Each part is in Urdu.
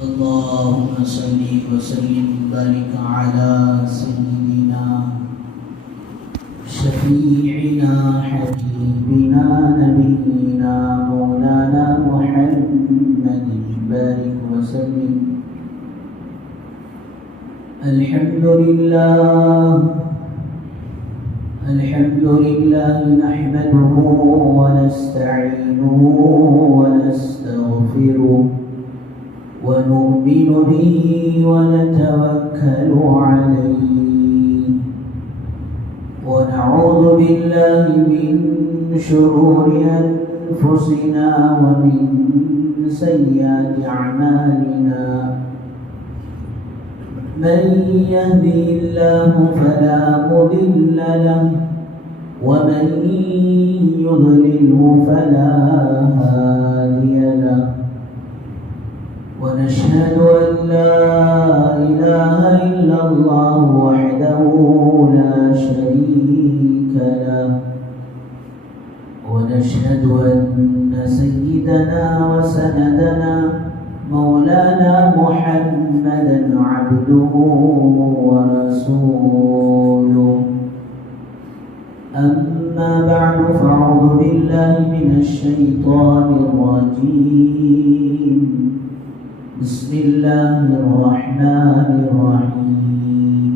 اللهم صل وسلم وبارك على سيدنا شفيعنا حبيبنا نبينا مولانا محمد بارك وسلم. الحمد لله نحمده ونستعينه ونستغفره ونؤمن به ونتوكل عليه ونعوذ بالله من شرور أنفسنا ومن سيئات أعمالنا. من يهدي الله فلا مضل له ومن يضلله فلا هادي له. ونشهد أن لا إله إلا الله وحده لا شريك له. ونشهد أن سيدنا وسندنا مولانا محمدا عبده ورسوله. أما بعد فأعوذ بالله من الشيطان الرجيم. بسم الله الرحمن الرحيم.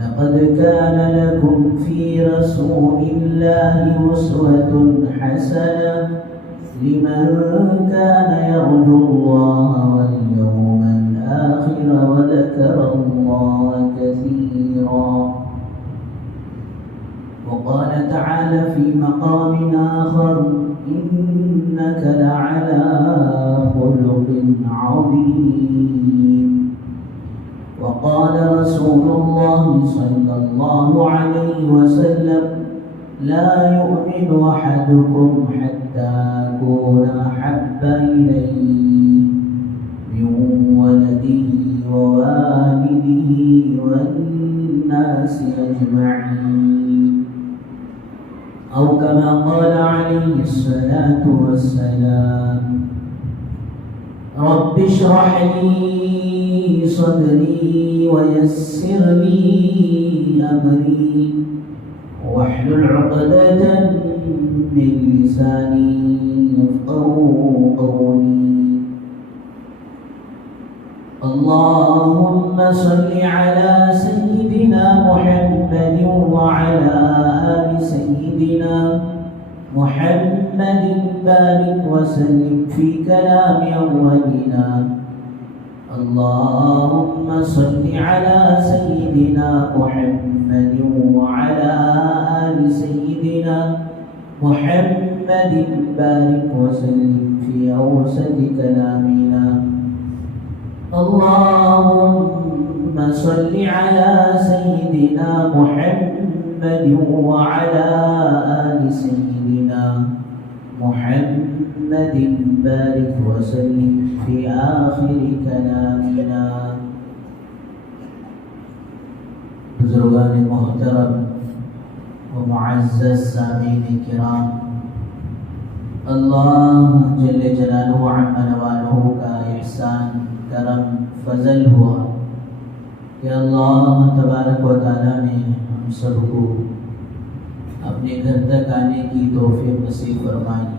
لقد كان لكم في رسول الله أسوة حسنة لمن كان يرجو الله واليوم الآخر وذكر الله كثيرا. وقال تعالى في مقام آخر: إنك لعلى خلق عظيم. وقال رسول الله صلى الله عليه وسلم: لا يؤمن أحدكم حتى أكون أحب إليه من ولده ووالده والناس أجمعين، أو كما قال عليه الصلاة والسلام. رب اشرح لي صدري ويسر لي أمري واحلل عقدة من لساني يفقهوا قولي. اللهم صل على سيدنا محمد وعلى آل سيدنا محمد بارك وسلم في كلام أولنا. اللهم صل على سيدنا محمد وعلى آل سيدنا محمد بارك وسلم في أوسط كلامنا. اللهم صل على سيدنا محمد وعلى آل سيدنا محمد بارك وسلم في آخر كلامنا. بزرگان محترم و معزز سامعین کرام، اللہ جل جلالہ عم نوالہ کا احسان کرم فضل ہوا کہ اللہ تبارک و تعالیٰ نے ہم سب کو اپنے گھر تک آنے کی توفیق نصیب فرمائی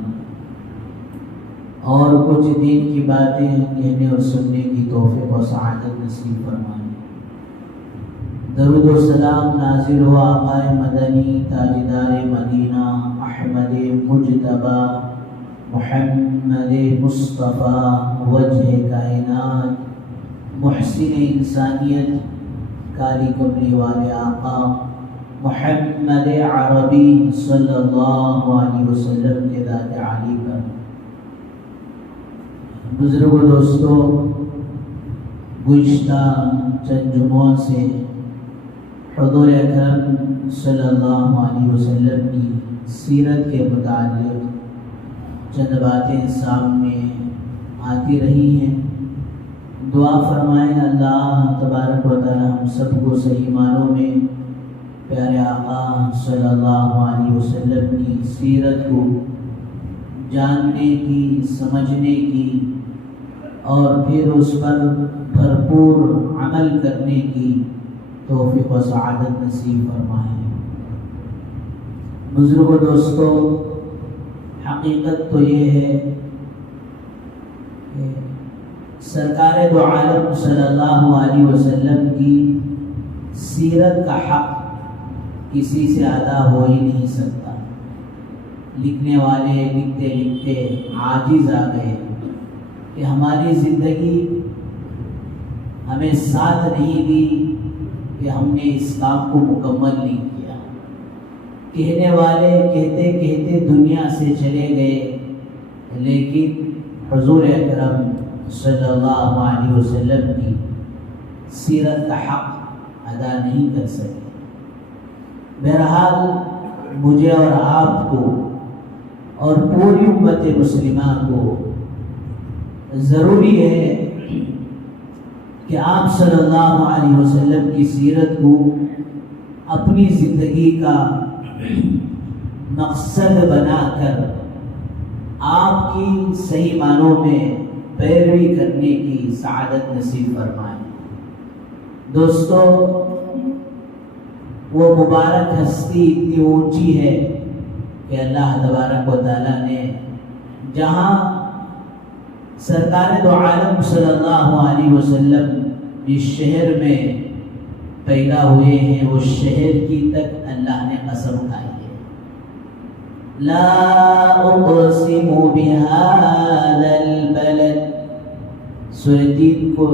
اور کچھ دین کی باتیں کہنے اور سننے کی توفیق و سعادت نصیب فرمائی. درود و سلام نازل ہوا آقا مدنی تاجدار مدینہ احمد مجتبی محمد مصطفیٰ وجہ کائنات محسن انسانیت کالی کملی والے آقا محمد عربی صلی اللہ علیہ وسلم کے ذات عالی پر. بزرگ و دوستو، گزشتہ چند جمعوں سے حضور اکرم صلی اللہ علیہ وسلم کی سیرت کے متعلق چند باتیں سامنے آتی رہی ہیں. دعا فرمائیں اللہ تبارک و تعالی ہم سب کو صحیح معنوں میں پیارے آقا صلی اللہ علیہ وسلم کی سیرت کو جاننے کی، سمجھنے کی اور پھر اس پر بھرپور عمل کرنے کی توفیق و سعادت نصیب فرمائے۔ بزرگوں دوستو، حقیقت تو یہ ہے کہ سرکار دو عالم صلی اللہ علیہ وسلم کی سیرت کا حق کسی سے ادا ہو ہی نہیں سکتا۔ لکھنے والے لکھتے لکھتے عاجز آ گئے کہ ہماری زندگی ہمیں ساتھ نہیں دی کہ ہم نے اس کام کو مکمل نہیں کیا۔ کہنے والے کہتے کہتے دنیا سے چلے گئے، لیکن حضور اکرم صلی اللہ علیہ وسلم کی سیرت کا حق ادا نہیں کر سکے۔ بہرحال مجھے اور آپ کو اور پوری امت مسلمہ کو ضروری ہے کہ آپ صلی اللہ علیہ وسلم کی سیرت کو اپنی زندگی کا مقصد بنا کر آپ کی صحیح معنوں میں پیروی کرنے کی سعادت نصیب فرمائیں۔ دوستو، وہ مبارک ہستی اتنی اونچی ہے کہ اللہ تبارک و تعالیٰ نے جہاں سرکار دو عالم صلی اللہ علیہ وسلم جس شہر میں پیدا ہوئے ہیں اس شہر کی تک اللہ نے قسم کھائی ہے۔ لا اقسم بهذا البلد، سورہ تین کو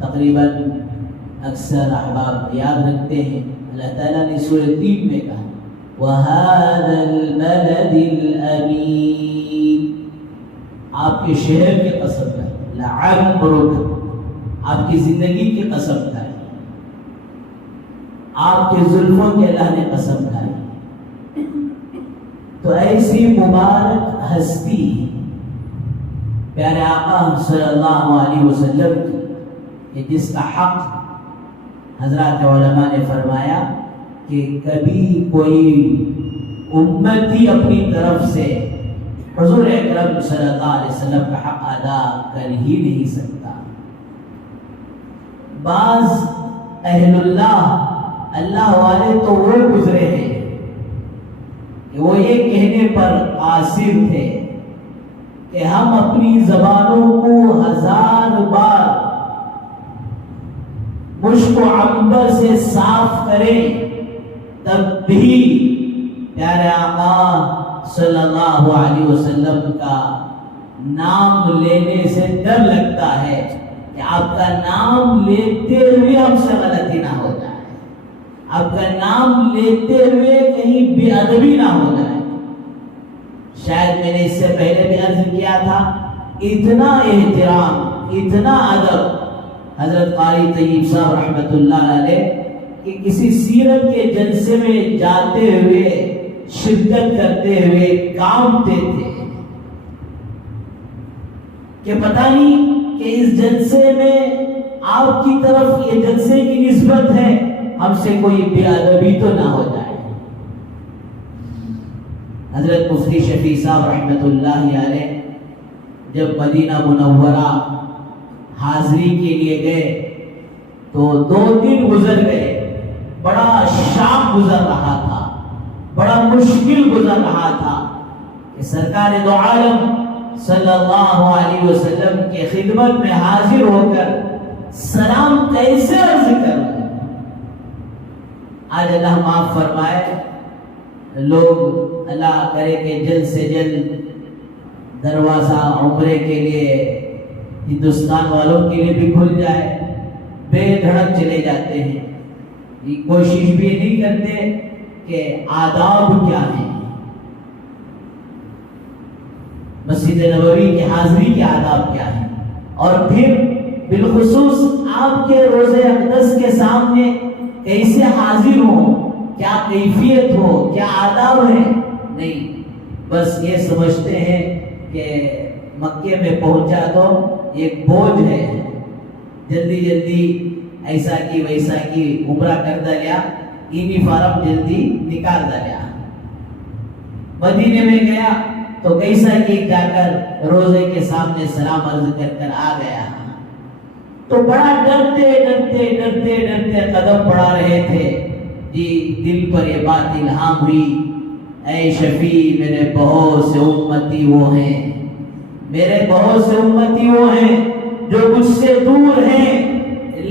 تقریباً اکثر احباب یاد رکھتے ہیں۔ اللہ تعالیٰ نے سورہ تین میں کہا وَهَذَا الْبَلَدِ الْأَمِينِ، آپ کے شہر کی قسم کھائی، لعمرک، آپ کی زندگی کی قسم کھائی، آپ کے زلفوں کے اللہ نے قسم کھائی۔ تو ایسی مبارک ہستی پیارے آقا صلی اللہ علیہ وسلم کی جس کا حق حضرات علماء نے فرمایا کہ کبھی کوئی امتی اپنی طرف سے حضور اکرم صلی اللہ علیہ وسلم کا حق ادا کر ہی نہیں سکتا۔ بعض اہل اللہ والے تو وہ گزرے ہیں کہ وہ یہ کہنے پر قاصر تھے کہ ہم اپنی زبانوں کو 1000 بار مشک و عنبر سے صاف کریں تب بھی پیارے آقا صلی اللہ علیہ وسلم کا نام لینے سے ڈر لگتا ہے کہ آپ کا نام لیتے ہوئے ہم سے غلطی نہ ہو جائے، آپ کا نام لیتے ہوئے کہیں بے ادبی نہ ہو جائے۔ شاید میں نے اس سے پہلے بھی عرض کیا تھا، اتنا احترام، اتنا ادب حضرت قاری طیب صاحب رحمۃ اللہ علیہ کہ کسی سیرت کے جلسے میں جاتے ہوئے، شرکت کرتے ہوئے کانپتے تھے کہ پتہ نہیں کہ اس جلسے میں آپ کی طرف یہ جلسے کی نسبت ہے، ہم سے کوئی بے ادبی تو نہ ہو جائے۔ حضرت مفتی شفیع صاحب رحمۃ اللہ علیہ جب مدینہ منورہ حاضری کے لیے گئے تو 2 دن گزر گئے، بڑا شاق گزر رہا تھا، بڑا مشکل گزر رہا تھا کہ سرکار دو عالم صلی اللہ علیہ وسلم کی خدمت میں حاضر ہو کر سلام کیسے عرض کروں۔ آج اللہ معاف فرمائے، لوگ اللہ کرے کہ جلد سے جلد دروازہ عمرے کے لیے ہندوستان والوں کے لیے بھی کھل جائے، بے دھڑک چلے جاتے ہیں، یہ کوشش بھی نہیں کرتے کہ آداب کیا ہیں، مسجد نبوی کی حاضری کے آداب کیا ہیں، اور پھر بالخصوص آپ کے روضہ اقدس کے سامنے کیسے حاضر ہوں، کیا کیفیت ہو، کیا آداب ہے۔ نہیں، بس یہ سمجھتے ہیں کہ مکے میں پہنچا تو ایک بوجھ ہے، جلدی جلدی ایسا کی ویسا کی عمرہ کر دیا، یونیفارم جلدی نکال دیا۔ مدینے میں گیا تو کیسا کہ جا کر روزے کے سامنے سلام عرض کر کر آ گیا، تو بڑا ڈرتے ڈرتے ڈرتے ڈرتے قدم بڑھا رہے تھے، جی دل پر یہ بات الہام ہوئی، اے شفیع میرے بہت سے امتی وہ ہیں، میرے بہت سے امتی وہ ہیں جو مجھ سے دور ہیں،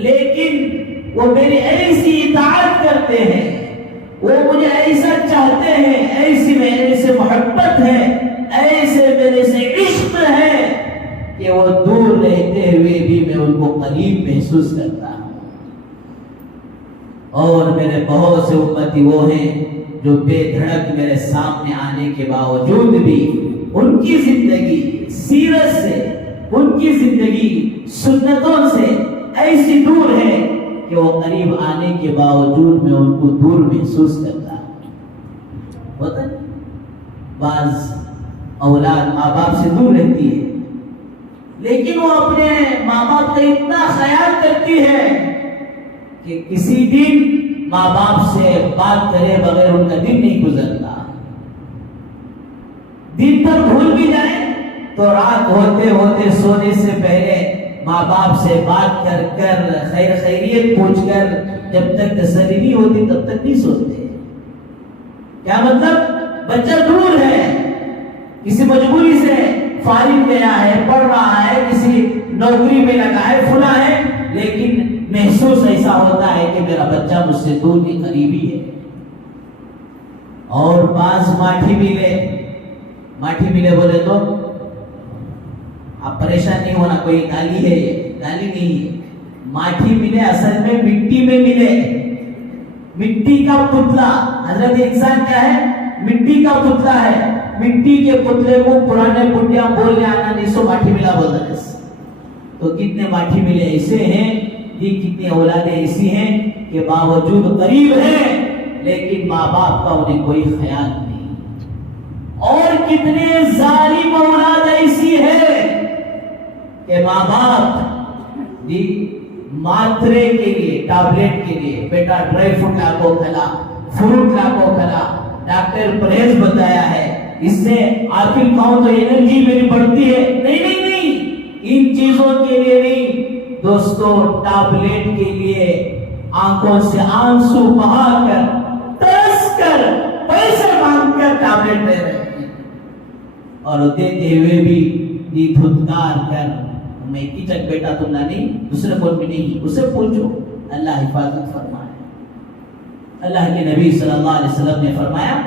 لیکن وہ میری ایسی اطاعت کرتے ہیں، وہ مجھے ایسا چاہتے ہیں، ایسی میرے سے محبت ہے، ایسے میرے سے عشق ہے کہ وہ دور رہتے ہوئے بھی میں ان کو قریب محسوس کرتا ہوں۔ اور میرے بہت سے امتی وہ ہیں جو بے دھڑک میرے سامنے آنے کے باوجود بھی ان کی زندگی سیرت سے، ان کی زندگی سنتوں سے ایسی دور ہے کہ وہ قریب آنے کے باوجود میں ان کو دور محسوس کرتا ہوتا ہے۔ بعض اولاد ماں باپ سے دور رہتی ہے، لیکن وہ اپنے ماں باپ کا اتنا خیال کرتی ہے کہ کسی دن ماں باپ سے بات کرے بغیر ان کا دن نہیں گزرتا، دن بھر بھول بھی جائے تو رات ہوتے ہوتے سونے سے پہلے ماں باپ سے بات کر کر خیر خیریت پوچھ کر جب تک تسلی نہیں ہوتی تب تک نہیں سوتے۔ کیا مطلب؟ بچہ دور ہے، کسی مجبوری سے فارغ گیا ہے، پڑھ رہا ہے، کسی نوکری میں لگا ہے، فلاں ہے، لیکن محسوس ایسا ہوتا ہے کہ میرا بچہ مجھ سے دور نہیں قریبی ہے۔ اور بعض ماٹھی ملے بولے تو آپ پریشان نہیں ہونا، کوئی گالی ہے، گالی نہیں ہے، ماٹھی ملے اصل میں مٹی میں ملے، مٹی کا پتلا، حضرت انسان کیا ہے؟ مٹی کا پتلا ہے، مٹی کے پتلے کو پرانے بڈیا بولنے آنا نہیں سو ماٹھی ملا بولتا ہے۔ تو کتنے ماٹھی ملے ایسے ہیں، یہ کتنی اولادیں ایسی ہیں کہ باوجود قریب ہیں لیکن ماں باپ کا انہیں کوئی خیال نہیں، اور کتنے ظالم اولاد ایسی ہے کہ ماں باپ جی ماترے کے لیے، ٹیبلٹ کے لیے، بیٹا ڈرائی فروٹ لا کو کھلا، فروٹ لا کو کھلا، ڈاکٹر پرہیز بتایا ہے، اس سے آخر کھاؤں تو انرجی میری بڑھتی ہے، نہیں نہیں نہیں، ان چیزوں کے لیے نہیں دوستو، ٹیبلٹ کے لیے آنکھوں سے آنسو بہا کر، ترس کر، پیسے مانگ کر ٹیبلٹ لے رہے ہیں، اور دیتے ہوئے بھی دی دھتکار کر، میں کچک بیٹا تم نہ نہیں، دوسرے کون بھی نہیں، اسے پوچھو، اللہ حفاظت فرمائے۔ اللہ کے نبی صلی اللہ علیہ وسلم نے فرمایا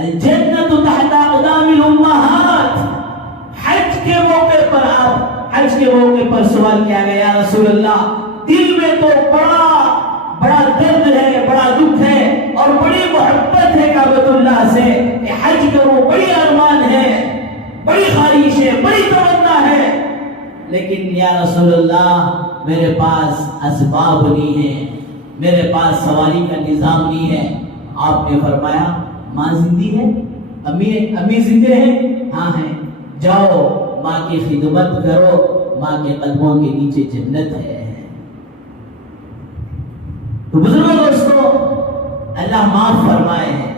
الجنت تحت اقدام الامہات۔ حج کے موقع پر حج کے موقع پر سوال کیا گیا، یا رسول اللہ دل میں تو بڑا درد ہے، بڑا دکھ ہے اور بڑی محبت ہے کعبۃ اللہ سے کہ حج کروں، بڑی ارمان ہے، بڑی خواہش ہے، بڑی تمنا ہے، لیکن یا رسول اللہ میرے پاس اسباب نہیں ہے، میرے پاس سواری کا نظام نہیں ہے۔ آپ نے فرمایا ماں زندہ ہے، امی زندہ ہیں؟ ہاں ہیں، جاؤ ماں کی خدمت کرو، ماں کے قدموں کے نیچے جنت ہے۔ تو بزرگوں دوستو اللہ معاف فرمائے ہیں،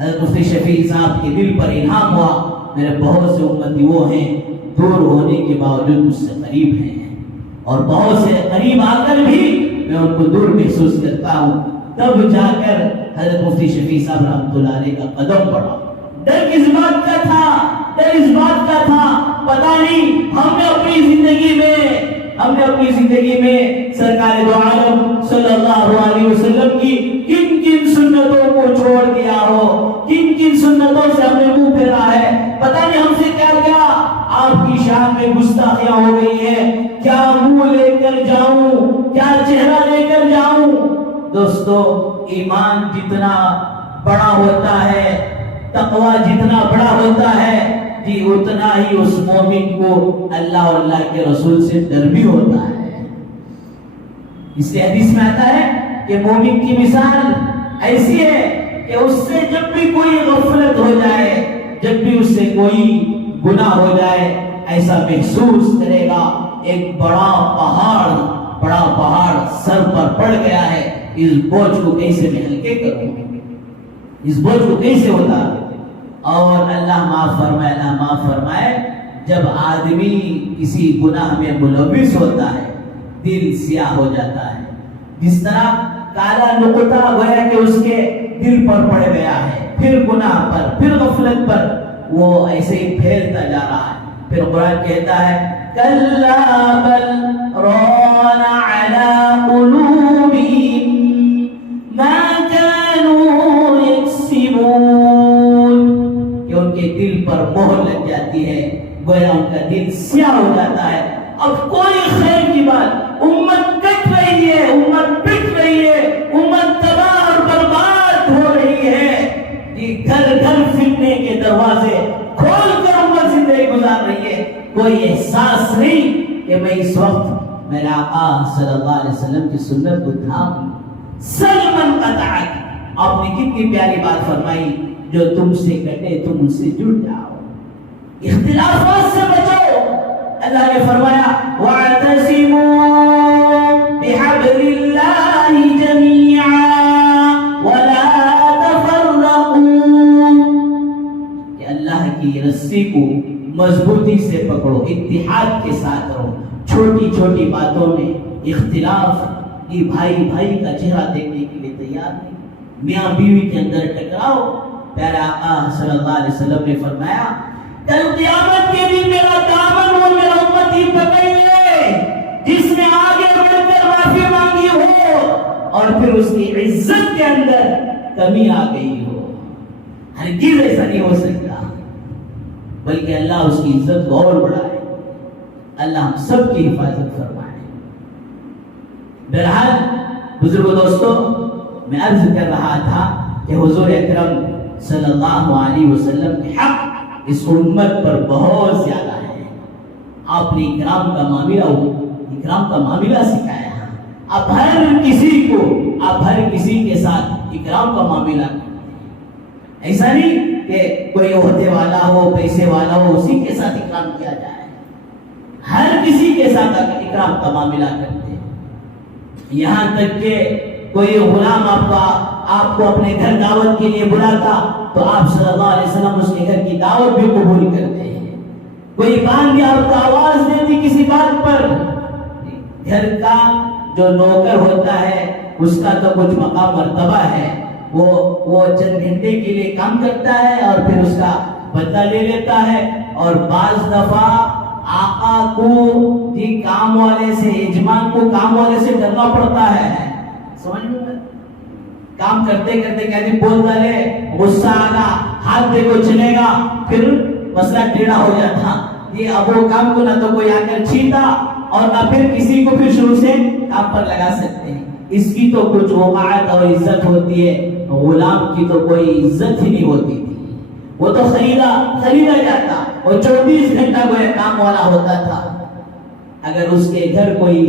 حضرت مفتی شفیع صاحب کے دل پر الہام ہوا، میرے بہت سے امتی وہ ہیں دور ہونے کے باوجود مجھ سے قریب ہیں، اور بہت سے قریب آ کر بھی میں ان کو دور محسوس کرتا ہوں۔ تب جا کر حضرت مفتی شفیع صاحب رحمۃ اللہ علیہ کا قدم پڑا۔ ڈر کس بات کا تھا؟ ڈر اس بات کا تھا پتہ نہیں ہم نے اپنی زندگی میں سرکار دو عالم صلی اللہ علیہ وسلم کی کن کن سنتوں کو چھوڑ دیا ہو، کن کن سنتوں سے ہم نے منہ پھیرا ہے، پتہ نہیں ہم سے کیا کیا آپ کی شان میں گستاخیاں ہو گئی ہیں، کیا منہ لے کر جاؤں، کیا چہرہ لے کر جاؤں۔ دوستو ایمان جتنا بڑا ہوتا ہے، تقوی جتنا بڑا ہوتا ہے جی اتنا ہی اس مومن کو اللہ اور اللہ کے رسول سے ڈر بھی ہوتا ہے۔ اس لیے حدیث میں آتا ہے کہ مومن کی مثال ایسی ہے کہ اس سے جب بھی کوئی غفلت ہو جائے، جب بھی اس سے کوئی گناہ ہو جائے، ایسا محسوس کرے گا ایک بڑا پہاڑ سر پر پڑ گیا ہے، اس بوجھ کو کیسے میں ہلکے کروں، اس بوجھ کو کیسے ہوتا۔ اور اللہ معاف فرمائے جب آدمی کسی گناہ میں ملوث ہوتا ہے دل سیاہ ہو جاتا ہے، جس طرح کالا نقطہ گویا کہ اس کے دل پر پڑ گیا ہے، پھر گناہ پر پھر غفلت پر وہ ایسے ہی پھیلتا جا رہا ہے. پھر قرآن کہتا ہے کلا بل ران علی قلوبہم ما كانوا یکسبون، کہ ان کے دل پر مہر لگ جاتی ہے، گویا ان کا دل سیاہ ہو جاتا ہے. اب کوئی خیر کی بات، امت کٹ رہی ہے، امت پٹ رہی ہے، امت تباہ اور برباد ہو رہی ہے، یہ گھر گھر فتنے کے دروازے کھول کر امت زندگی گزار رہی ہے، کوئی احساس نہیں کہ میں اس وقت میرے آقا صلی اللہ علیہ وسلم کی سنت کو تھام لوں. سلمن قطعک، آپ نے کتنی پیاری بات فرمائی، جو تم سے کٹے تم ان سے جڑ جاؤ، اختلافات سے بچو. اللہ نے فرمایا وَاعْتَصِمُوا بِحَبْلِ اللَّهِ جَمِيعًا وَلَا تَفَرَّقُوا، کہ اللہ کی رسی کو مضبوطی سے پکڑو، اتحاد کے ساتھ رہو، چھوٹی چھوٹی باتوں میں اختلاف، یہ بھائی کا چہرہ دیکھنے کے لیے تیار نہیں، میاں بیوی کے اندر ٹکراؤ. پیارے آقا صلی اللہ علیہ وسلم نے فرمایا کل قیامت کے دن میرا دامن وہ میرا امتی پکڑ لے جس نے آگے بڑھ کر معافی مانگی ہو اور پھر اس کی عزت کے اندر کمی آ گئی ہو. ہرگز ایسا نہیں ہو سکتا، بلکہ اللہ اس کی عزت کو اور بڑھائے. اللہ ہم سب کی حفاظت فرمائے. بہرحال بزرگوں دوستوں، میں عرض کر رہا تھا کہ حضور اکرم صلی اللہ علیہ وسلم کے حق اس امت پر بہت زیادہ ہے. آپ نے اکرام کا معاملہ سکھایا ہے. آپ ہر کسی کے ساتھ اکرام کا معاملہ کرتے ہیں. ایسا نہیں کہ کوئی عہدے والا ہو، پیسے والا ہو، اسی کے ساتھ اکرام کیا جائے. ہر کسی کے ساتھ اکرام کا معاملہ کرتے ہیں. یہاں تک کہ کوئی غلام آپ کو اپنے گھر دعوت کے لیے بلاتا تو آپ صلی اللہ علیہ وسلم اس کے گھر کی دعوت بھی قبول کرتے ہیں. کوئی باندھ آپ کو آواز دیتی کسی بات پر، گھر کا جو نوکر ہوتا ہے اس کا تو کچھ مقام مرتبہ ہے، وہ چند گھنٹے کے لیے کام کرتا ہے اور پھر اس کا بدلہ لے لیتا ہے. اور بعض دفعہ آقا کو کام والے سے، یجمان کو کام والے سے ڈرنا پڑتا ہے. سمجھ میں کام کرتے کرتے کہتے بول ڈالے، غصہ آگا، ہاتھ دے کو چلے گا، پھر مسئلہ ٹیڑھا ہو جاتا. یہ اب وہ کام کو نہ تو کوئی آ کر چھینتا اور نہ پھر کسی کو پھر شروع سے کام پر لگا سکتے ہیں. اس کی تو کچھ وقاعت اور عزت ہوتی ہے، غلام کی تو کوئی عزت ہی نہیں ہوتی تھی. وہ تو خریدا جاتا، وہ 24 گھنٹہ کوئی کام والا ہوتا تھا. اگر اس کے گھر کوئی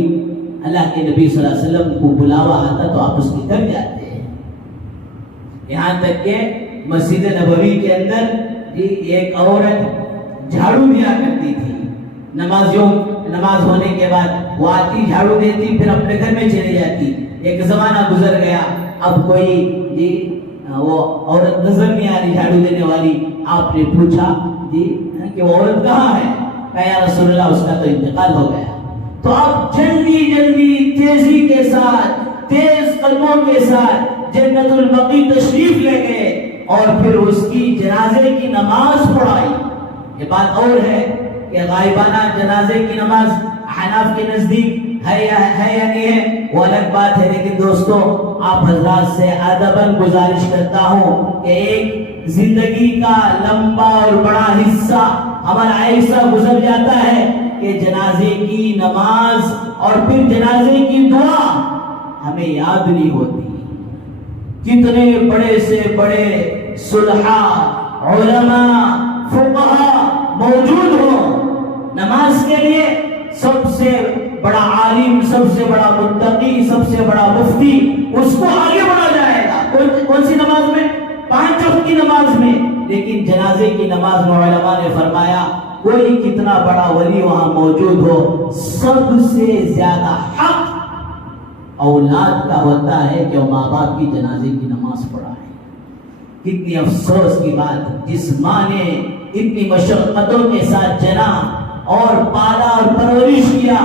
اللہ کے نبی صلی اللہ علیہ وسلم کو بلاوا آتا تو آپ اس کے گھر جاتے ہیں. یہاں تک کہ مسجد نبوی کے اندر ایک عورت جھاڑو دیا کرتی تھی. نماز ہونے کے بعد وہ آتی، جھاڑو دیتی، پھر اپنے گھر میں چلی جاتی. ایک زمانہ گزر گیا، اب کوئی وہ عورت نظر نہیں آ رہی جھاڑو دینے والی. آپ نے پوچھا کہ وہ عورت کہاں ہے؟ کہا یا رسول اللہ اس کا تو انتقال ہو گیا. تو آپ جلدی تیزی کے ساتھ، تیز قدموں کے ساتھ جنت البقیع تشریف لے گئے اور پھر اس کی جنازے کی نماز پڑھائی. یہ بات اور ہے کہ غائبانہ جنازے کی نماز حناف کے نزدیک ہے یا نہیں ہے وہ الگ بات ہے. لیکن دوستو، آپ حضرات سے ادباً گزارش کرتا ہوں کہ ایک زندگی کا لمبا اور بڑا حصہ ہمارا ایسا گزر جاتا ہے کہ جنازے کی نماز اور پھر جنازے کی دعا ہمیں یاد نہیں ہوتی. کتنے بڑے سے بڑے صلحاء، علماء، فقہاء موجود ہوں، نماز کے لیے سب سے بڑا عالم، سب سے بڑا متقی، سب سے بڑا مفتی، اس کو آگے بڑھا جائے گا. کون سی نماز میں؟ 5 وقت کی نماز میں. لیکن جنازے کی نماز میں علماء نے فرمایا کوئی کتنا بڑا ولی وہاں موجود ہو، سب سے زیادہ حق اولاد کا ہوتا ہے کہ وہ ماں باپ کی جنازے کی نماز پڑھائے. کتنی افسوس کی بات، جس ماں نے اتنی مشقتوں کے ساتھ جنا اور پالا اور پرورش کیا،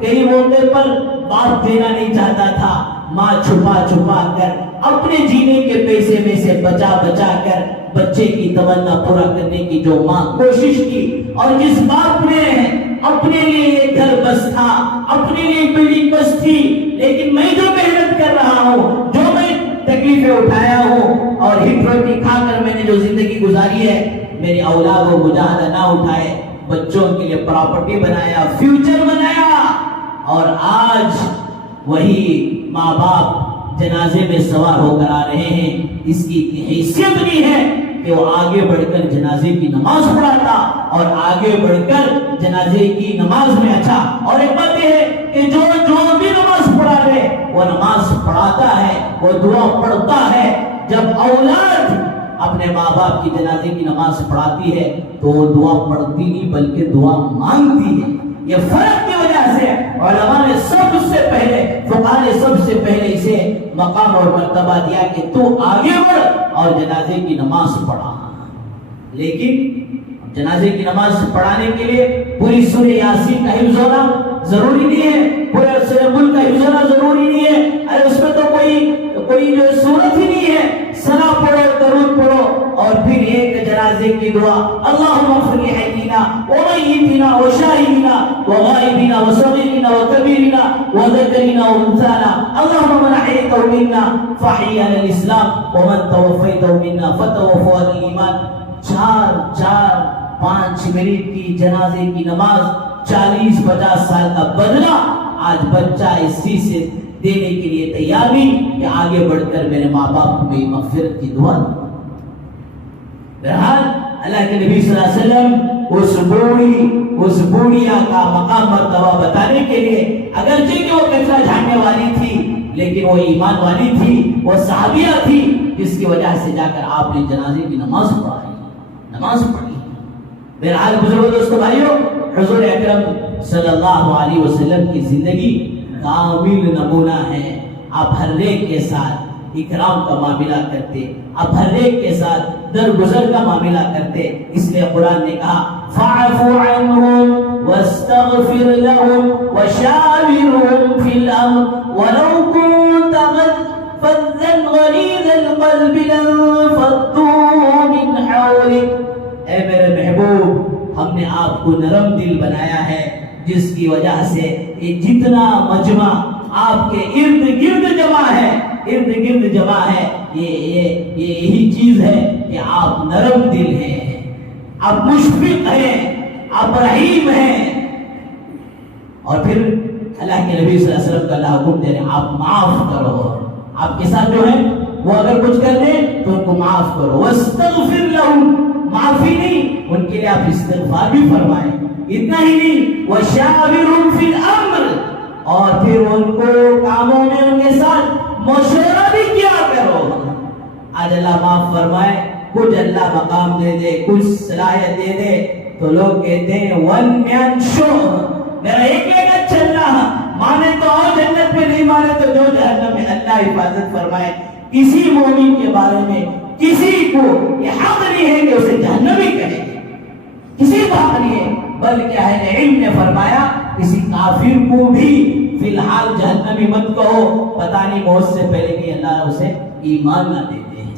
کئی موقع پر باپ دینا نہیں چاہتا تھا، ماں چھپا چھپا کر اپنے جینے کے پیسے میں سے بچا بچا کر بچے کی تمنا پورا کرنے کی جو ماں کوشش کی، اور جس باپ نے اپنے لیے ایک گھر بس تھا، اپنے لیے بلڈنگ بس تھی، لیکن میں جو محنت کر رہا ہوں، جو میں تکلیفیں اٹھایا ہوں اور ہٹ روٹی کھا کر میں نے جو زندگی گزاری ہے، میری اولاد و مجاہدہ نہ اٹھائے، بچوں کے لیے پراپرٹی بنایا، فیوچر بنایا، اور آج وہی ماں باپ جنازے میں سوار ہو کر آ رہے ہیں، اس کی اتنی حیثیت نہیں ہے کہ وہ آگے بڑھ کر جنازے کی نماز پڑھاتا اور آگے بڑھ کر جنازے کی نماز میں اچھا، اور ایک بات یہ ہے کہ جو بھی نماز پڑھا رہے وہ نماز پڑھاتا ہے، وہ دعا پڑھتا ہے۔ جب اولاد اپنے ماں باپ کی جنازے کی نماز پڑھاتی ہے تو وہ دعا پڑھتی نہیں بلکہ دعا مانگتی ہے۔ یہ فرق کی وجہ سے علماء نے سب سے پہلے، فقہاء نے سب سے پہلے اسے مقام اور مرتبہ دیا کہ تو آگے بڑھ اور جنازے کی نماز پڑھا۔ لیکن جنازے کی نماز پڑھانے کے لیے پوری سورہ یاسین کا حفظ ہونا ضروری نہیں ہے، پورے سورہ ملک کا حفظ ہونا ضروری نہیں ہے، ارے اس میں تو کوئی جو صورت ہی نہیں ہے، ثنا پڑھو، درود پڑھو، اور پھر ایک جنازے کی دعا، اللہم اغفر لحینا ومیتنا وشاہدنا وغائبنا وصغیرنا وکبیرنا وذکرنا وانثانا اللہم من احییتہ منا فاحیی علی الاسلام ومن توفیتہ منا فتوفہ علی الایمان۔ 4-5 منٹ کی جنازے کی نماز 40-50 سال کا بدلہ آج بچہ اسی سے دینے کے لیے تیار نہیں کہ آگے بڑھ کر میرے ماں باپ کو میری مغفرت کی دعا دوں۔ بہرحال اللہ کے نبی صلی اللہ علیہ وسلم اس بوڑھیا کا مقام مرتبہ بتانے کے لیے، اگرچہ کہ وہ کچرا جھاڑنے والی تھی لیکن وہ ایمان والی تھی، وہ صحابیہ تھی، جس کی وجہ سے جا کر آپ نے جنازے کی نماز پڑھی۔ بہرحال بزرگوں، دوستو، بھائیوں، حضور اکرم صلی اللہ علیہ وسلم کی زندگی کامل نمونہ ہے۔ آپ ہر ایک کے ساتھ اکرام کا معاملہ کرتے، آپ ہر ایک کے ساتھ درگزر کا معاملہ کرتے، اس لیے قرآن نے کہا فَاعْفُ عَنْهُمْ وَاسْتَغْفِرْ لَهُمْ وَشَاوِرْهُمْ فِي الْأَمْرِ وَلَوْ كُنْتَ فَظًّا غَلِيظَ الْقَلْبِ لَانفَضُّوا مِنْ حَوْلِكَ۔ اے میرے محبوب، ہم نے آپ کو نرم دل بنایا ہے، جس کی وجہ سے یہ جتنا مجمع آپ کے ارد گرد جمع ہے، یہ یہی چیز ہے کہ آپ نرم دل ہیں، آپ مشفق ہیں، آپ رحیم ہیں، اور پھر اللہ کے نبی صلی اللہ علیہ وسلم کا اللہ حکم دے رہے ہیں آپ معاف کرو، آپ کے ساتھ جو ہے وہ اگر کچھ کر دیں تو ان کو معاف کرو، واستغفر لهم، معافی نہیں، ان کے لیے آپ استغفار بھی فرمائیں، اتنا ہی نہیں، وشاورهم فی الامر، اور پھر ان کو کاموں میں ان کے ساتھ مشورہ بھی کیا کرو۔ آج اللہ معاف فرمائے، کچھ اللہ مقام دے دے، کچھ صلاحیت دے دے تو لوگ کہتے ہیں ون مین شو، میرا ایک لگا چلنا، مانے تو آؤ جنت میں، نہیں مانے تو جو جہنم میں۔ اللہ حفاظت فرمائے، کسی مومن کے بارے میں کسی کو یہ حق نہیں ہے کہ اسے جہنمی کہے، کسی کو حق نہیں ہے، بلکہ اہل علم نے فرمایا کسی کافر کو بھی فی الحال جہنمی مت کہو، پتہ نہیں موت سے پہلے کہ اللہ اسے ایمان نہ دیتے ہیں۔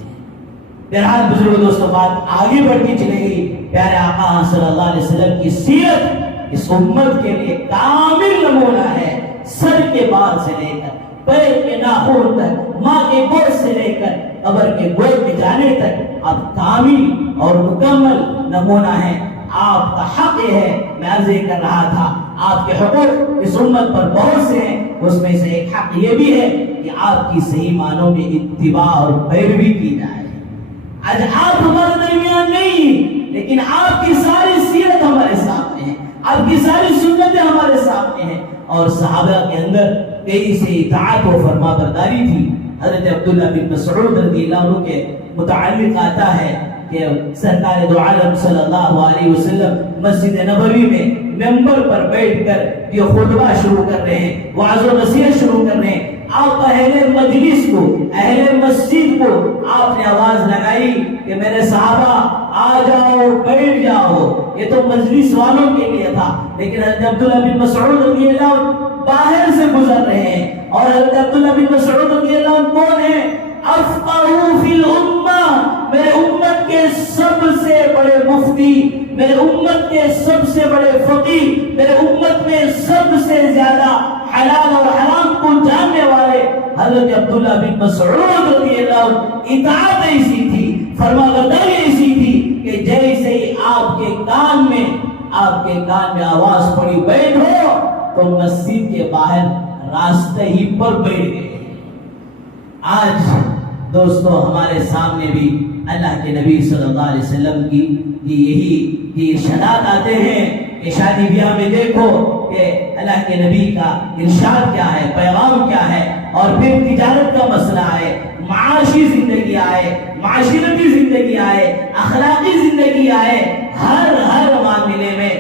بہرحال بزرگوں، دوستوں، بات آگے بڑھتی چلے گئی۔ پیارے آقا صلی اللہ علیہ وسلم کی سیرت اس امت کے لیے کامل نمونہ ہے، سر کے بال سے لے کر پیر کے ناخن تک، ماں کے گود سے لے کر قبر کے گود میں جانے تک اب کامل اور مکمل نمونہ ہے۔ آپ کا حق یہ ہے، میں عرض کر رہا تھا، آپ کے حقوق اس امت پر بہت سے ہیں، اس میں سے ایک حق یہ بھی ہے کہ آپ کی صحیح معنوں میں اتباع اور پیروی کی جائے۔ آج آپ ہمارے درمیان نہیں، لیکن آپ کی ساری سیرت ہمارے سامنے ہے، آپ کی ساری سنتیں ہمارے سامنے ہیں، اور صحابہ کے اندر کئی سے اطاعت و فرما برداری تھی۔ حضرت عبداللہ بن مسعود رضی اللہ عنہ کے متعلق آتا ہے کہ سرکار دو عالم صلی اللہ علیہ وسلم مسجد نبوی میں ممبر پر بیٹھ کر یہ خطبہ شروع کر رہے ہیں، وعظ و نصیحت شروع کر رہے ہیں، آپ اہل مجلس کو، اہل مسجد کو آپ نے آواز لگائی کہ میرے صحابہ آ جاؤ، بیٹھ جاؤ۔ یہ تو مجلس والوں کے لیے تھا، لیکن حضرت عبداللہ بن مسعود رضی اللہ عنہ باہر سے گزر رہے ہیں، اور حضرت عبداللہ بن مسعود رضی اللہ عنہ کون ہیں؟ افقہ فی الامہ، میرے امت کے سب سے بڑے مفتی، میرے امت کے سب سے بڑے فقیہ، میرے امت میں سب سے زیادہ حلال اور حرام کو جاننے والے حضرت عبداللہ بن مسعود رضی اللہ عنہ اطاعت ایسی تھی، فرمانبرداری ایسی تھی کہ جیسے ہی آپ کے کان میں آواز پڑی بیٹھو، تو مسجد کے باہر راستے ہی پر بیٹھ گئے۔ آج دوستو ہمارے سامنے بھی اللہ کے نبی صلی اللہ علیہ وسلم کی یہی ارشادات آتے ہیں کہ شادی بیاہ میں دیکھو کہ اللہ کے نبی کا ارشاد کیا ہے، پیغام کیا ہے، اور پھر تجارت کا مسئلہ ہے، معاشی زندگی آئے، معاشرتی زندگی آئے، اخلاقی زندگی آئے، ہر معاملے میں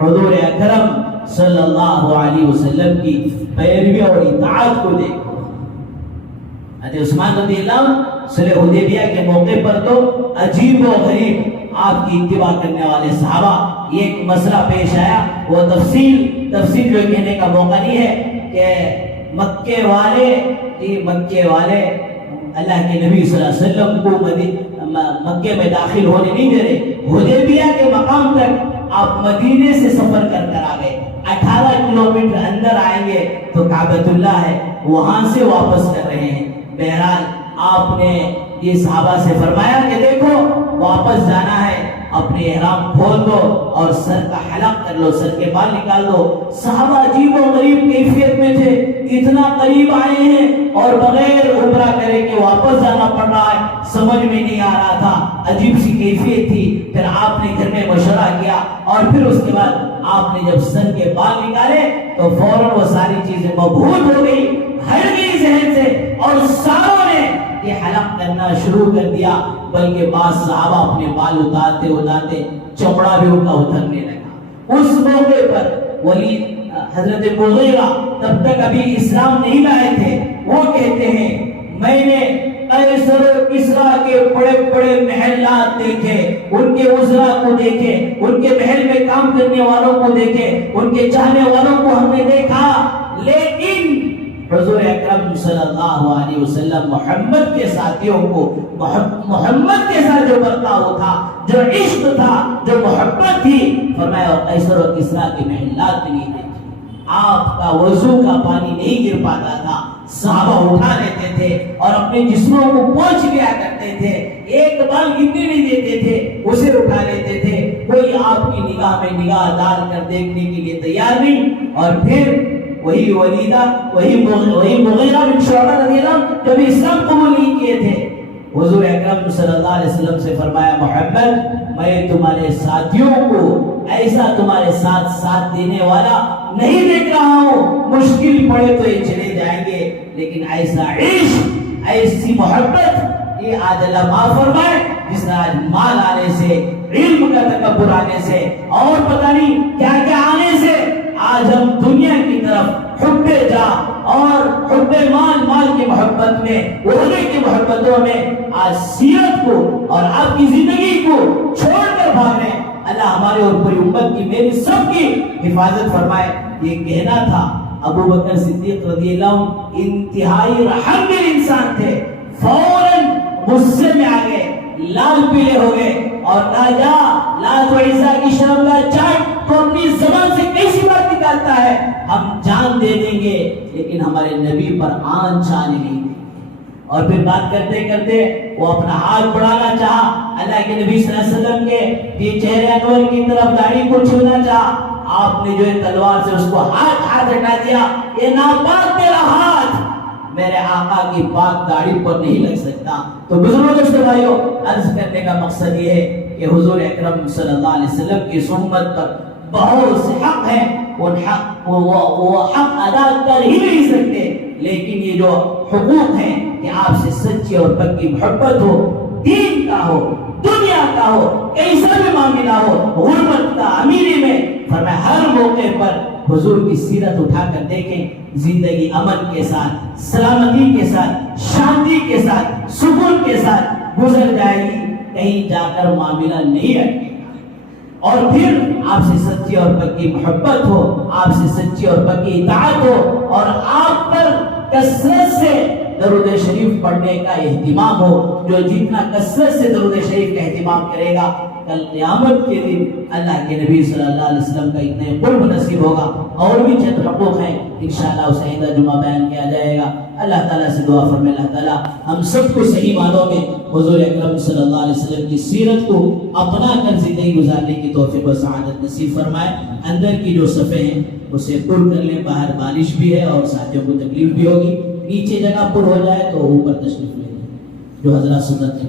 حضور اکرم صلی اللہ علیہ وسلم کی پیروی اور اطاعت کو دیکھو۔ حضرت عثمان رضی اللہ عنہ صلح حدیبیہ کے موقع پر تو عجیب و غریب آپ کی اتباع کرنے والے صحابہ، یہ ایک مسئلہ پیش آیا، وہ تفصیل جو کہنے کا موقع نہیں ہے کہ مکے والے اللہ کے نبی صلی اللہ علیہ وسلم کو مکے میں داخل ہونے نہیں دے رہے، حدیبیہ کے مقام تک آپ مدینے سے سفر کر آ گئے، 18 کلومیٹر اندر آئیں گے تو کعبۃ اللہ ہے، وہاں سے واپس کر رہے ہیں۔ بہرحال آپ نے یہ صحابہ سے فرمایا کہ دیکھو واپس جانا ہے، اپنے احرام کھول دو اور سر کا حلق کر لو، سر کے بال نکال دو۔ صحابہ عجیب و غریب کیفیت میں تھے، اتنا قریب آئے ہیں اور بغیر عمرہ کرے کہ واپس جانا پڑ رہا ہے، سمجھ میں نہیں آ رہا تھا، عجیب سی کیفیت تھی۔ پھر آپ نے گھر میں مشورہ کیا اور پھر اس کے بعد آپ نے جب سر کے بال نکالے تو فوراً وہ ساری چیزیں مبہوت ہو گئی، ہٹ گئی ذہن سے، اور ساروں نے یہ حلق کرنا شروع کر دیا، بلکہ بعض صحابہ اپنے بال اتارتے چمڑا بھی ان کا اترنے لگا۔ اس موقع پر ولید حضرت مغیرہ تب تک ابھی اسلام نہیں لائے تھے، وہ کہتے ہیں میں نے قیصر و کسریٰ کے بڑے بڑے محلات دیکھے، ان کے وزراء کو دیکھے، ان کے محل میں کام کرنے والوں کو دیکھے، ان کے چاہنے والوں کو ہم نے دیکھا، لیکن حضور اکرم صلی اللہ علیہ وسلم محمد کے ساتھیوں کو، محمد کے ساتھ جو برتاؤ تھا، جو عشق تھا، جو محبت تھی، فرمایا قیصر و کسریٰ کے محلات نہیں دیکھے، آپ کا وضو کا پانی نہیں گر پاتا تھا، صحابہ اٹھا لیتے تھے اور اپنے جسموں کو پوچھ لیا کرتے تھے، ایک بال گرنے نہیں دیتے تھے، اسے اٹھا لیتے تھے، کوئی آپ کی نگاہ میں نگاہ ڈال کر دیکھنے کے لیے تیار نہیں۔ اور پھر وہی مغیرہ بن شعبہ رضی اللہ عنہ جب اسلام قبول نہیں کیے تھے، حضور اکرم صلی اللہ علیہ وسلم سے فرمایا محمد میں تمہارے ساتھیوں کو ایسا تمہارے ساتھ دینے والا نہیں دیکھ رہا ہوں، مشکل پڑے تو یہ چلے جائیں گے، لیکن ایسا عشق، ایسی محبت، یہ آج اللہ معاف فرمائے جس نے آج مال آنے سے، علم کا تکبر آنے سے اور پتہ نہیں کیا کیا آنے سے آج ہم دنیا کی طرف حب جاہ اور حب مال کی محبت میں، عہدے کی محبتوں میں آج سیرت کو اور آپ کی زندگی کو چھوڑ کر بھاگ رہے ہیں۔ اللہ ہمارے اور پوری امت کی، میری سب کی حفاظت فرمائے۔ یہ کہنا تھا ابو بکر صدیق رضی اللہ عنہ انتہائی رحم دل انسان تھے، فوراً غصے میں آ گئے، لال پیلے ہو گئے اور کہا جا لات و عزیٰ کی شرمگاہ چاٹ تو اپنی زبان سے کیسی بات نکالتا ہے، ہم جان دے دیں گے لیکن ہمارے نبی پر آن چانے نہیں دیں گے۔ اور پھر بات کرتے کرتے وہ اپنا ہاتھ بڑھانا چاہا، اللہ کے نبی صلی اللہ علیہ وسلم کے چہرے انور کی طرف داڑھی کو چھونا چاہا، آپ نے جو ہے تلوار سے اس کو ہاتھ ہٹا دیا، یہ ناپاک تیرا ہاتھ میرے آقا کی پاک داڑھی پر نہیں لگ سکتا۔ تو بزرگوں دوستو بھائیو، عرض کرنے کا مقصد یہ ہے کہ حضور اکرم صلی اللہ علیہ وسلم کی سنت پر بہت سے حق ہیں، وہ حق ادا کر ہی نہیں سکتے، لیکن یہ جو حقوق ہیں کہ آپ سے سچی اور پکی محبت ہو، دین کا ہو، دنیا کا ہو، کیسا بھی معاملہ ہو، غربت کا، امیری میں، فرمایا ہر موقع پر حضور کی سیرت اٹھا کر دیکھیں، زندگی امن کے ساتھ، سلامتی کے ساتھ، شانتی کے ساتھ، سکون کے ساتھ گزر جائے گی، کہیں جا کر معاملہ نہیں اٹکے گا۔ اور پھر آپ سے سچی اور پکی محبت ہو، آپ سے سچی اور پکی اطاعت ہو، اور آپ پر کثرت سے درود شریف پڑھنے کا اہتمام ہو۔ جو جتنا کثرت سے درود شریف کا اہتمام کرے گا، کل قیامت کے دن اللہ کے نبی صلی اللہ علیہ وسلم کا اتنے قرب نصیب ہوگا۔ اور بھی چند حقوق ہیں، انشاءاللہ اسے آئندہ جمعہ بیان کیا جائے گا۔ اللہ تعالیٰ سے دعا فرمائے اللہ تعالیٰ ہم سب کو صحیح معنوں میں حضور اکرم صلی اللہ علیہ وسلم کی سیرت کو اپنا کر زندگی گزارنے کی توفیق و سعادت نصیب فرمائے۔ اندر کی جو صفحے ہیں اسے پر کر لیں، باہر بارش بھی ہے اور ساتھیوں کو تکلیف بھی ہوگی، نیچے جگہ پر ہو جائے تو اوپر تشریف لے لیں جو حضرات سنت